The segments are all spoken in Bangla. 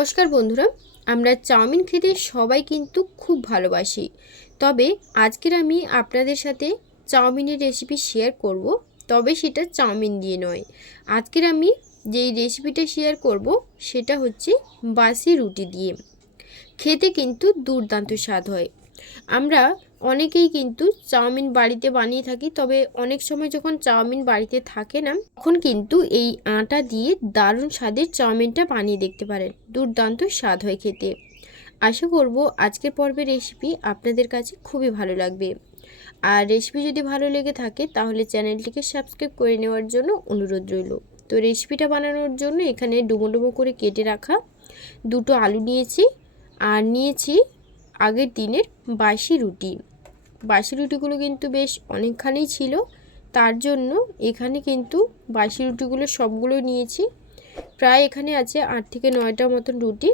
নমস্কার বন্ধুরা, আমরা চাউমিন খেতে সবাই কিন্তু খুব ভালোবাসি। তবে আজকের আমি আপনাদের সাথে চাউমিনের রেসিপি শেয়ার করব, তবে সেটা চাউমিন দিয়ে নয়। আজকের আমি যেই রেসিপিটা শেয়ার করব সেটা হচ্ছে বাসি রুটি দিয়ে। খেতে কিন্তু দুর্দান্ত স্বাদ হয়। আমরা অনেকেই কিন্তু চাউমিন বাড়িতে বানিয়ে থাকি, তবে অনেক সময় যখন চাউমিন বাড়িতে থাকে না তখন কিন্তু এই আটা দিয়ে দারুণ স্বাদের চাউমিনটা বানিয়ে দেখতে পারেন। দুর্দান্ত স্বাদ হয় খেতে। আশা করব আজকের পর্বের রেসিপি আপনাদের কাছে খুবই ভালো লাগবে। আর রেসিপি যদি ভালো লেগে থাকে তাহলে চ্যানেলটিকে সাবস্ক্রাইব করে নেওয়ার জন্য অনুরোধ রইল। তো রেসিপিটা বানানোর জন্য এখানে ডুমো ডুমো করে কেটে রাখা দুটো আলু নিয়েছি, আর নিয়েছি আগের দিনের বাসি রুটি। বাসি রুটিগুলো কিন্তু বেশ অনেকখানি ছিল, তার জন্য এখানে কিন্তু বাসি রুটিগুলো সবগুলো নিয়েছি। প্রায় এখানে আছে 8 থেকে 9টা মতন রুটি।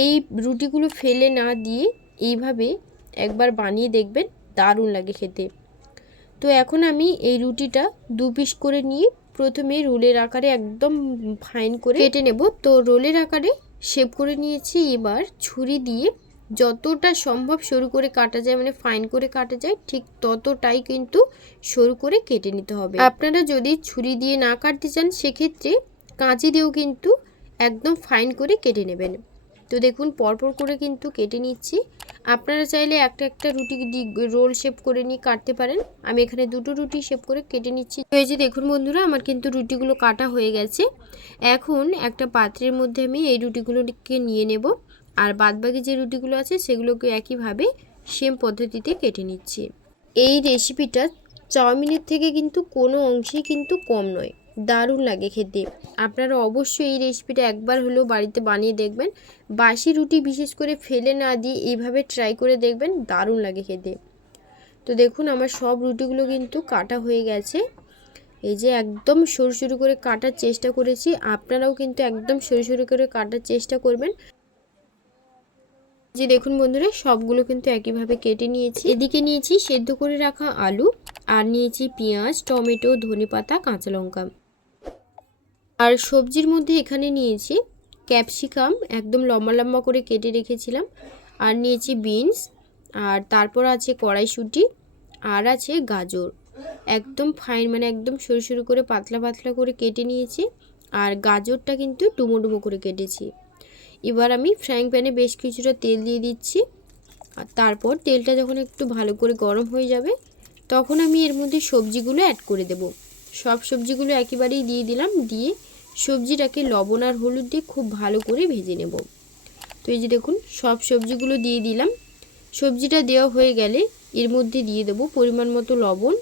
এই রুটিগুলো ফেলে না দিয়ে এইভাবে একবার বানিয়ে দেখবেন, দারুণ লাগে খেতে। তো এখন আমি এই রুটিটা 2 পিস করে নিয়ে প্রথমে রোলের আকারে একদম ফাইন করে কেটে নেব। তো রোলের আকারে শেপ করে নিয়েছি। এবার ছুরি দিয়ে যতটা সম্ভব সরু করে কাটা যায়, মানে ফাইন করে কাটা যায়, ঠিক ততটাই কিন্তু সরু করে কেটে নিতে হবে। আপনারা যদি ছুরি দিয়ে না কাটতে চান সেক্ষেত্রে কাঁচি দিয়েও কিন্তু একদম ফাইন করে কেটে নেবেন। তো দেখুন পরপর করে কিন্তু কেটে নিচ্ছি। আপনারা চাইলে একটা একটা রুটি রোল শেপ করে নিয়ে কাটতে পারেন। আমি এখানে দুটো রুটি শেপ করে কেটে নিচ্ছি। তো এই যে দেখুন বন্ধুরা, আমার কিন্তু রুটিগুলো কাটা হয়ে গেছে। এখন একটা পাত্রের মধ্যে আমি এই রুটিগুলোকে নিয়ে নেব, আর বাদবাকি যে রুটিগুলো আছে সেগুলোকে একইভাবে সেম পদ্ধতিতে কেটে নিচ্ছি। এই রেসিপিটা চাউমিনের থেকে কিন্তু কোনো অংশেই কিন্তু কম নয়, দারুণ লাগে খেতে। আপনারা অবশ্যই এই রেসিপিটা একবার হলেও বাড়িতে বানিয়ে দেখবেন। বাসি রুটি বিশেষ করে ফেলে না দিয়ে এইভাবে ট্রাই করে দেখবেন, দারুণ লাগে খেতে। তো দেখুন আমার সব রুটিগুলো কিন্তু কাটা হয়ে গেছে। এই যে একদম সরু সরু করে কাটার চেষ্টা করেছি, আপনারাও কিন্তু একদম সরু সরু করে কাটার চেষ্টা করবেন। যে দেখুন বন্ধুরা, সবগুলো কিন্তু একইভাবে কেটে নিয়েছি। এদিকে নিয়েছি সেদ্ধ করে রাখা আলু, আর নিয়েছি পেঁয়াজ, টমেটো, ধনেপাতা, কাঁচা লঙ্কা। আর সবজির মধ্যে এখানে নিয়েছি ক্যাপসিকাম, একদম লম্বা লম্বা করে কেটে রেখেছিলাম, আর নিয়েছি বিনস, আর তারপর আছে কড়াইশুঁটি, আর আছে গাজর। একদম ফাইন, মানে একদম সরু সরু করে পাতলা পাতলা করে কেটে নিয়েছি। আর গাজরটা কিন্তু ডুমো ডুমো করে কেটেছি। এবার আমি ফ্রাইং প্যানে বেশ কিছুটা তেল দিয়ে দিচ্ছি। আর তারপর তেলটা যখন একটু ভালো করে গরম হয়ে যাবে তখন আমি এর মধ্যে সবজিগুলো অ্যাড করে দেব। সব সবজিগুলো একেবারেই দিয়ে দিলাম, দিয়ে সবজিটাকে লবণ আর হলুদ দিয়ে খুব ভালো করে ভেজে নেব। তো এই যে দেখুন সব সবজিগুলো দিয়ে দিলাম। সবজিটা দেওয়া হয়ে গেলে এর মধ্যে দিয়ে দেব পরিমাণ মতো লবণ,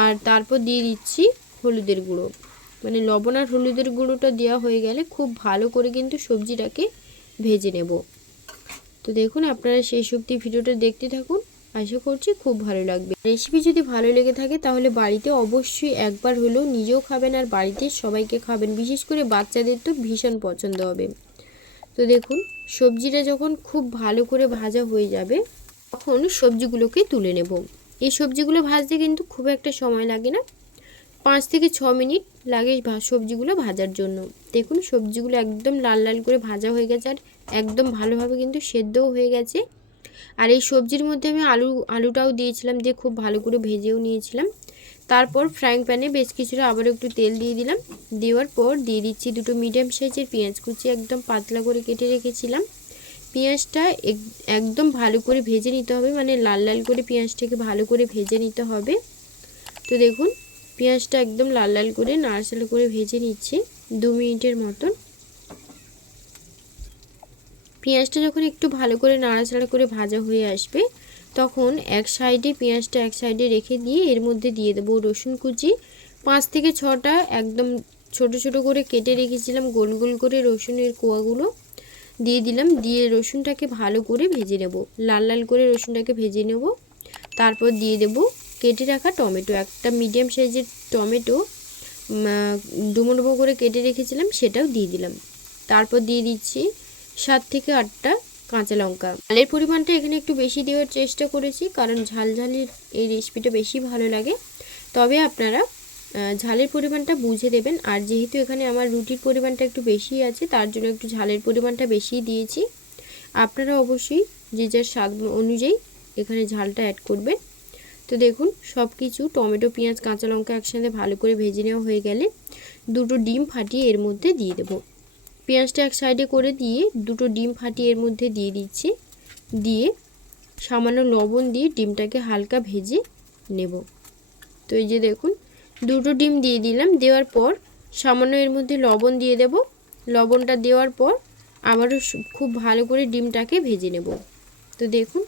আর তারপর দিয়ে দিচ্ছি হলুদের গুঁড়ো। মানে লবণ আর হলুদের গুঁড়োটা দেওয়া হয়ে গেলে খুব ভালো করে কিন্তু সবজিটাকে ভেজে নেব। তো দেখুন আপনারা সেই সবজি ভিডিওটা দেখতে থাকুন, আশা করছি খুব ভালো লাগবে। রেসিপি যদি ভালো লেগে থাকে তাহলে বাড়িতে অবশ্যই একবার হলেও নিজেও খাবেন, আর বাড়িতে সবাইকে খাবেন। বিশেষ করে বাচ্চাদের তো ভীষণ পছন্দ হবে। তো দেখুন সবজিটা যখন খুব ভালো করে ভাজা হয়ে যাবে তখন সবজিগুলোকে তুলে নেব। এই সবজিগুলো ভাজতে কিন্তু খুব একটা সময় লাগে না, 5 থেকে 6 মিনিট লাগে সবজিগুলো ভাজার জন্য। দেখুন সবজিগুলো একদম লাল লাল করে ভাজা হয়ে গেছে, আর একদম ভালোভাবে কিন্তু সেদ্ধও হয়ে গেছে। আর এই সবজির মধ্যে আমি আলুটাও দিয়েছিলাম, দিয়ে খুব ভালো করে ভেজেও নিয়েছিলাম। তারপর ফ্রাইং প্যানে বেশ কিছুটা আবার একটু তেল দিয়ে দিলাম। দেওয়ার পর দিয়ে দিচ্ছি দুটো মিডিয়াম সাইজের পেঁয়াজ কুচি, একদম পাতলা করে কেটে রেখেছিলাম। পেঁয়াজটা একদম ভালো করে ভেজে নিতে হবে, মানে লাল লাল করে পেঁয়াজটাকে ভালো করে ভেজে নিতে হবে। তো দেখুন পেঁয়াজটা একদম লাল লাল করে নাড়াচাড়া করে ভেজে নিচ্ছি 2 মিনিটের মতন। পেঁয়াজটা যখন একটু ভালো করে নাড়াচাড়া করে ভাজা হয়ে আসবে তখন এক সাইডে পেঁয়াজটা এক সাইডে রেখে দিয়ে এর মধ্যে দিয়ে দেবো রসুন কুচি। 5 থেকে 6টা একদম ছোট ছোট করে কেটে রেখেছিলাম গোল গোল করে রসুনের কোয়াগুলো দিয়ে দিলাম। দিয়ে রসুনটাকে ভালো করে ভেজে নেব, লাল লাল করে রসুনটাকে ভেজে নেব। তারপর দিয়ে দেব কেটে রাখা টমেটো, একটা মিডিয়াম সাইজের টমেটো ডুমো ডুমো করে কেটে রেখেছিলাম, সেটাও দিয়ে দিলাম। তারপর দিয়ে দিচ্ছি 7 থেকে 8টা কাঁচা লঙ্কা। ঝালের পরিমাণটা এখানে একটু বেশি দেওয়ার চেষ্টা করেছি, কারণ ঝাল ঝালের এই রেসিপিটা বেশি ভালো লাগে। তবে আপনারা ঝালের পরিমাণটা বুঝে দেবেন। আর যেহেতু এখানে আমার রুটির পরিমাণটা একটু বেশি আছে, তার জন্য একটু ঝালের পরিমাণটা বেশি দিয়েছি। আপনারা অবশ্যই যে যার স্বাদ অনুযায়ী এখানে ঝালটা অ্যাড করবেন। তো দেখুন সব কিছু টমেটো, পেঁয়াজ, কাঁচা লঙ্কা একসাথে ভালো করে ভেজে নেওয়া হয়ে গেলে দুটো ডিম ফাটিয়ে এর মধ্যে দিয়ে দেব। পেঁয়াজটা এক সাইডে করে দিয়ে দুটো ডিম ফাটিয়ে এর মধ্যে দিয়ে দিচ্ছি। দিয়ে সামান্য লবণ দিয়ে ডিমটাকে হালকা ভেজে নেব। তো এই যে দেখুন দুটো ডিম দিয়ে দিলাম। দেওয়ার পর সামান্য এর মধ্যে লবণ দিয়ে দেব। লবণটা দেওয়ার পর আবারও খুব ভালো করে ডিমটাকে ভেজে নেব। তো দেখুন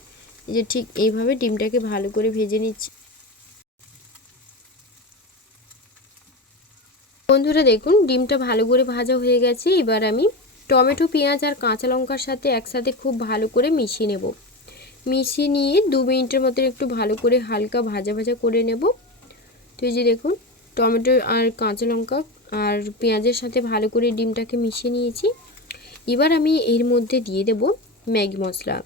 এই যে ঠিক এইভাবে ডিমটাকে ভালো করে ভেজে নিচ্ছি। বন্ধুরা দেখুন ডিমটা ভালো করে ভাজা হয়ে গেছে। এবার আমি টমেটো, পেঁয়াজ আর কাঁচা লঙ্কার সাথে একসাথে খুব ভালো করে মিশিয়ে নেব। মিশিয়ে নিয়ে 2 মিনিটের মতো একটু ভালো করে হালকা ভাজা ভাজা করে নেব। তো এই যে দেখুন টমেটো আর কাঁচা লঙ্কা আর পেঁয়াজের সাথে ভালো করে ডিমটাকে মিশিয়ে নিয়েছি। এবার আমি এর মধ্যে দিয়ে দেব ম্যাগি মশলা।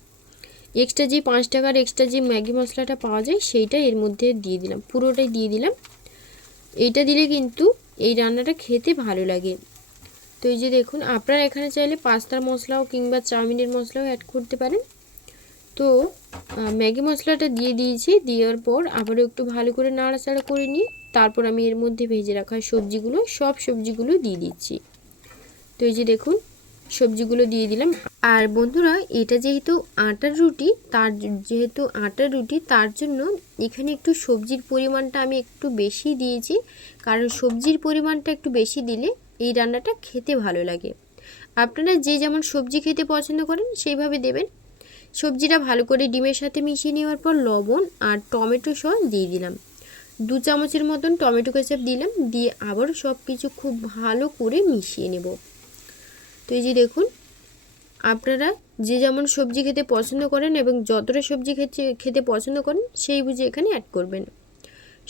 এক্সট্রা যে 5 টাকার এক্সট্রা যে ম্যাগি মশলাটা পাওয়া যায় সেইটা এর মধ্যে দিয়ে দিলাম, পুরোটাই দিয়ে দিলাম। এইটা দিলে কিন্তু এই রান্নাটা খেতে ভালো লাগে। তো এই যে দেখুন আপনারা এখানে চাইলে পাস্তার মশলাও কিংবা চাউমিনের মশলাও অ্যাড করতে পারেন। তো ম্যাগি মশলাটা দিয়ে দিয়েছি। দেওয়ার পর আবারও একটু ভালো করে নাড়াচাড়া করে নিই। তারপর আমি এর মধ্যে ভেজে রাখা সবজিগুলো, সব সবজিগুলো দিয়ে দিচ্ছি। তো এই যে দেখুন সবজিগুলো দিয়ে দিলাম। আর বন্ধুরা এটা যেহেতু আটার রুটি, তার জন্য এখানে একটু সবজির পরিমাণটা আমি একটু বেশি দিয়েছি। কারণ সবজির পরিমাণটা একটু বেশি দিলে এই রান্নাটা খেতে ভালো লাগে। আপনারা যে যেমন সবজি খেতে পছন্দ করেন সেইভাবে দেবেন। সবজিটা ভালো করে ডিমের সাথে মিশিয়ে নেওয়ার পর লবণ আর টমেটো সস দিয়ে দিলাম। 2 চামচের মতন টমেটো কেচাপ দিলাম। দিয়ে আবারও সব কিছু খুব ভালো করে মিশিয়ে নেব। তো এই যে দেখুন আপনারা যে যেমন সবজি খেতে পছন্দ করেন এবং যতটা সবজি খেতে পছন্দ করেন সেই বুঝে এখানে অ্যাড করবেন।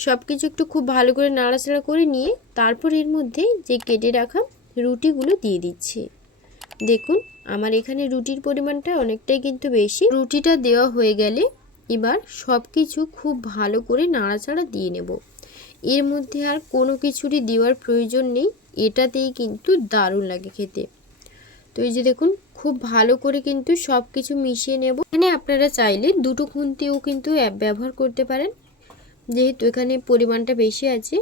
সব কিছু একটু খুব ভালো করে নাড়াচাড়া করে নিয়ে তারপর এর মধ্যে যে কেটে রাখা রুটিগুলো দিয়ে দিচ্ছি। দেখুন আমার এখানে রুটির পরিমাণটা অনেকটাই কিন্তু বেশি। রুটিটা দেওয়া হয়ে গেলে এবার সব কিছু খুব ভালো করে নাড়াচাড়া দিয়ে নেব। এর মধ্যে আর কোনো কিছুরই দেওয়ার প্রয়োজন নেই, এটাতেই কিন্তু দারুণ লাগে খেতে। তো এই যে দেখুন খুব ভালো করে কিন্তু সব কিছু মিশিয়ে নেব। এখানে আপনারা চাইলে দুটো খুন্তিও কিন্তু ব্যবহার করতে পারেন, যেহেতু এখানে পরিমাণটা বেশি আছে।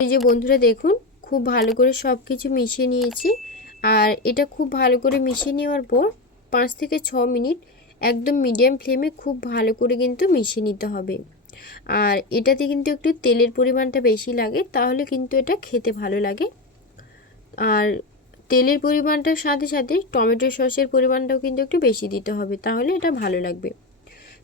এই যে বন্ধুরা দেখুন খুব ভালো করে সব কিছু মিশিয়ে নিয়েছি। আর এটা খুব ভালো করে মিশিয়ে নেওয়ার পর 5 থেকে 6 মিনিট একদম মিডিয়াম ফ্লেমে খুব ভালো করে কিন্তু মিশিয়ে নিতে হবে। আর এটাতে কিন্তু একটু তেলের পরিমাণটা বেশি লাগে, তাহলে কিন্তু এটা খেতে ভালো লাগে। আর তেলের পরিমাণটার সাথে সাথে টমেটো সসের পরিমাণটাও কিন্তু একটু বেশি দিতে হবে, তাহলে এটা ভালো লাগবে।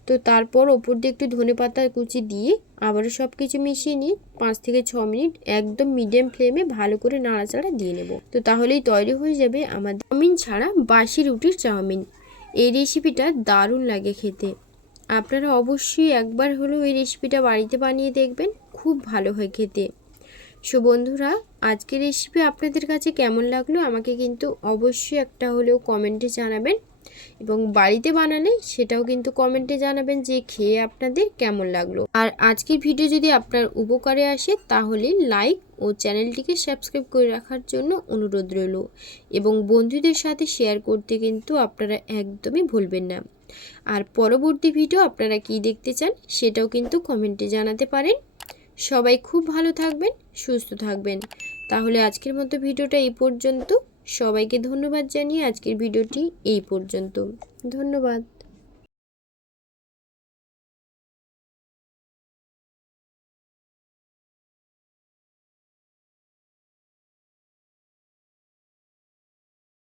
তো তারপর ওপর দিয়ে একটু ধনেপাতা কুচি দিয়ে আবারও সব কিছু মিশিয়ে নিয়ে 5 থেকে 6 মিনিট একদম মিডিয়াম ফ্লেমে ভালো করে নাড়াচাড়া দিয়ে নেব। তো তাহলেই তৈরি হয়ে যাবে আমাদের চাউমিন ছাড়া বাসি রুটির চাউমিন। এই রেসিপিটা দারুণ লাগে খেতে। আপনারা অবশ্যই একবার হলেও এই রেসিপিটা বাড়িতে বানিয়ে দেখবেন, খুব ভালো হয় খেতে। সো বন্ধুরা আজকের রেসিপি আপনাদের কাছে কেমন লাগলো আমাকে কিন্তু অবশ্যই একটা হলেও কমেন্টে জানাবেন, এবং বাড়িতে বানালে সেটাও কিন্তু কমেন্টে জানাবেন যে খেয়ে আপনাদের কেমন লাগলো। আর আজকের ভিডিও যদি আপনার উপকারে আসে তাহলে লাইক ও চ্যানেলটিকে সাবস্ক্রাইব করে রাখার জন্য অনুরোধ রইল, এবং বন্ধুদের সাথে শেয়ার করতে কিন্তু আপনারা একদমই ভুলবেন না। আর পরবর্তী ভিডিও আপনারা কি দেখতে চান সেটাও কিন্তু কমেন্টে জানাতে পারেন। সবাই খুব ভালো থাকবেন, সুস্থ থাকবেন। তাহলে আজকের মতো ভিডিওটা এই পর্যন্ত। সবাইকে ধন্যবাদ জানিয়ে আজকের ভিডিওটি এই পর্যন্ত। ধন্যবাদ।